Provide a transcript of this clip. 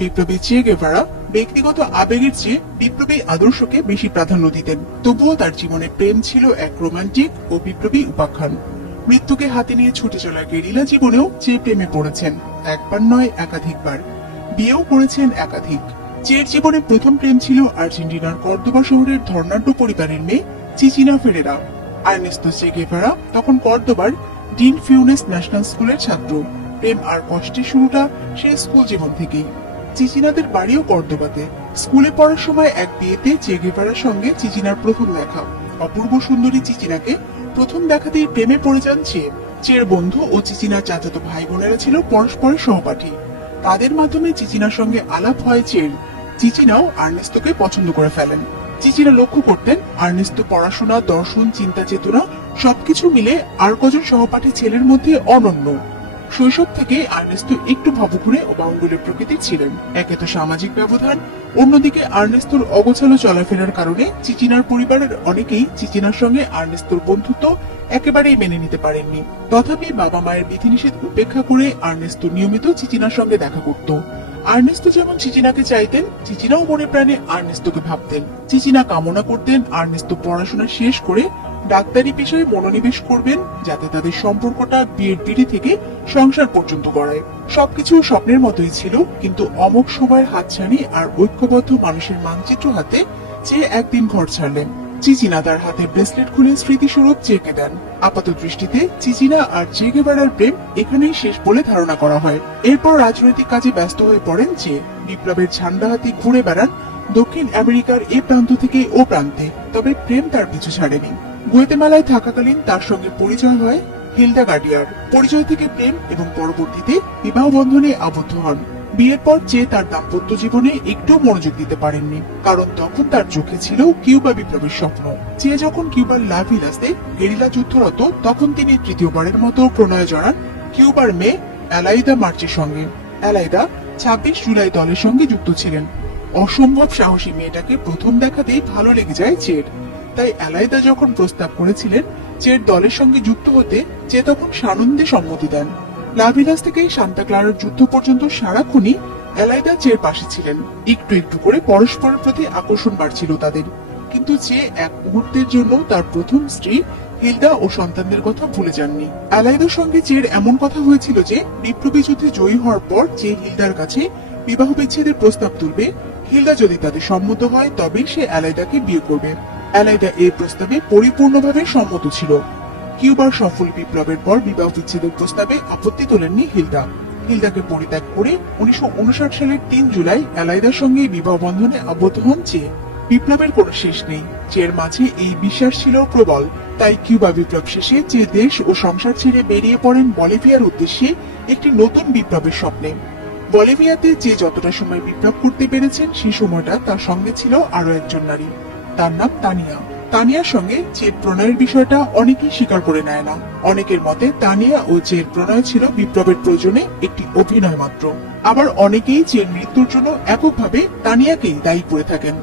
বিপ্লবী চে গেভারা ব্যক্তিগত আবেগের চেয়ে বিপ্লবী আদর্শকে বেশি প্রাধান্য দিতেন। তবুও তার জীবনে প্রেম ছিল এক রোমান্টিক ও বিপ্লবী উপাখ্যান। মৃত্যুকে হাতে নিয়ে ছুটে চলা গেরিলা জীবনেও চে প্রেমে পড়েছেন, একবার নয় একাধিকবার। বিয়েও করেছেন একাধিক। চের জীবনে প্রথম প্রেম ছিল আর্জেন্টিনার কর্দোবা শহরের ধর্নাঢ্য পরিবারের মেয়ে চিচিনা ফেরেরা। আর্নেস্তো চে গেভারা তখন কর্দোবার ডিন ফিউনেস ন্যাশনাল স্কুলের ছাত্র। প্রেম আর কষ্টের শুরুটা সেই স্কুল জীবন থেকেই। চিচিনাদের বাড়িও কর্দোবাতে। স্কুলে পড়ার সময় এক বিয়েতে চে গেভারার সঙ্গে চিচিনার প্রথম দেখা। অপূর্ব সুন্দরী চিচিনাকে প্রথম দেখাতেই প্রেমে পড়ে যান চে। চের বন্ধু ও চিচিনার চাচাতো ভাই বোনেরা ছিল পরস্পরের সহপাঠী। তাদের মাধ্যমে চিচিনার সঙ্গে আলাপ হয় চের। চিচিনাও আর্নেস্তোকে পছন্দ করে ফেলেন। চিচিনা লক্ষ্য করতেন আর্নেস্তো পড়াশোনা, দর্শন, চিন্তা চেতনা সবকিছু মিলে আর কজন সহপাঠী ছেলের মধ্যে অনন্য। শৈশব থেকে আর্নেস্তো একটু ভাবুকুড়ে ও বাউন্ডুলের প্রকৃতির ছিলেন। একে তো সামাজিক ব্যবধান, অন্যদিকে আর্নেস্তোর অগোছালো চলাফেরার কারণে চিচিনার পরিবারের অনেকেই চিচিনার সঙ্গে আর্নেস্তোর বন্ধুত্ব একেবারেই মেনে নিতে পারেননি। তথাপি বাবা মায়ের বিধিনিষেধ উপেক্ষা করে আর্নেস্তো নিয়মিত চিচিনার সঙ্গে দেখা করত। আর্নেস্তো যেমন চিচিনাকে চাইতেন, চিচিনাও মনে প্রাণে আর্নেস্তোকে ভাবতেন। চিচিনা কামনা করতেন আর্নেস্তো পড়াশোনা শেষ করে ডাক্তারি পেশায় মনোনিবেশ করবেন, যাতে তাদের সম্পর্কটা বিয়ের পিঁড়ি থেকে সংসার পর্যন্ত গড়ায়। সবকিছু স্বপ্নের মতোই ছিল, কিন্তু অমোঘ সময়ের হাতছানি আর ঐক্যবদ্ধ মানুষের মানচিত্র হাতে চেয়ে একদিন ঘর ছাড়লেন। চিচিনা তার হাতে ব্রেসলেট খুলে স্মৃতিস্বরূপ চেকে দেন। আপাত দৃষ্টিতে চিচিনা আর চে গেভারার প্রেম এখানেই শেষ বলে ধারণা করা হয়। এরপর রাজনৈতিক কাজে ব্যস্ত হয়ে পড়েন চে। বিপ্লবের ঝান্ডা হাতে ঘুরে বেড়ান দক্ষিণ আমেরিকার এ প্রান্ত থেকে ও প্রান্তে। তবে প্রেম তার পিছু ছাড়েনি। গুয়েতেমালায় থাকাকালীন তার সঙ্গে পরিচয় হয় হিলডা গার্ডিয়ার। পরিচয় থেকে প্রেম এবং পরবর্তীতে বিবাহ বন্ধনে আবদ্ধ হন। বিয়ের পর চে তার দাম্পত্য জীবনে একটু মনোযোগ দিতে পারেননি, কারণ তখন তার চোখে ছিল কিউবা বিপ্লবের স্বপ্ন। চে যখন কিউবার লা ভিলাসে গেরিলা যুদ্ধরত, তখন তিনি তৃতীয়বারের মতো প্রণয়ে জড়ান কিউবার মেয়ে এলাইদা মার্চের সঙ্গে। এলাইদা 26 জুলাই দলের সঙ্গে যুক্ত ছিলেন। অসম্ভব সাহসী মেয়েটাকে প্রথম দেখাতেই ভালো লেগে যায় চের। তাই এলাইদা যখন প্রস্তাব করেছিলেন চের দলের সঙ্গে যুক্ত হতে, চে তখন সানন্দে সম্মতি দেন। লাভিলাস থেকে সান্তা ক্লারার যুদ্ধ পর্যন্ত সারাক্ষণই এলাইদা চের পাশে ছিলেন। একটু একটু করে পরস্পরের প্রতি আকর্ষণ বাড়ছিল তাদের, কিন্তু চে এক মুহূর্তের জন্য তার প্রথম স্ত্রী হিলডা ও সন্তানদের কথা ভুলে যাননি। এলাইদার সঙ্গে চের এমন কথা হয়েছিল যে বিপ্লবী যুদ্ধে জয়ী হওয়ার পর চে হিলডার কাছে বিবাহ বিচ্ছেদের প্রস্তাব তুলবে। হিলডা যদি তাদের সম্মত হয় তবে সে এলাইদাকে বিয়ে করবে। এলাইদা এই প্রস্তাবে পরিপূর্ণভাবে সম্মত ছিল। কিউবার সফল বিপ্লবের পর বিবাহ বিচ্ছেদের প্রস্তাবে আপত্তি তোলেননি হিলডা। হিলডাকে পরিত্যাগ করে 1959 সালের 3 জুলাই এলাইদার সঙ্গে বিবাহ বন্ধনে আবদ্ধ হন চে। বিপ্লবের কোনো শেষ নেই, চের মাঝে এই বিশ্বাস ছিল প্রবল। তাই কিউবা বিপ্লব শেষে চে দেশ ও সংসার ছেড়ে বেরিয়ে পড়েন বলিভিয়ার উদ্দেশ্যে একটি নতুন বিপ্লবের স্বপ্নে। বলিভিয়াতে যে যতটা সময় বিপ্লব করতে পেরেছেন, সেই সময়টা তার সঙ্গে ছিল আরো একজন নারী। তার নাম তানিয়া। তানিয়ার সঙ্গে চের প্রণয়ের বিষয়টা অনেকেই স্বীকার করে নেয় না। অনেকের মতে তানিয়া ও চের প্রণয় ছিল বিপ্লবের প্রয়োজনে একটি অভিনয় মাত্র। আবার অনেকেই চের মৃত্যুর জন্য এককভাবে তানিয়াকেই দায়ী করে থাকেন।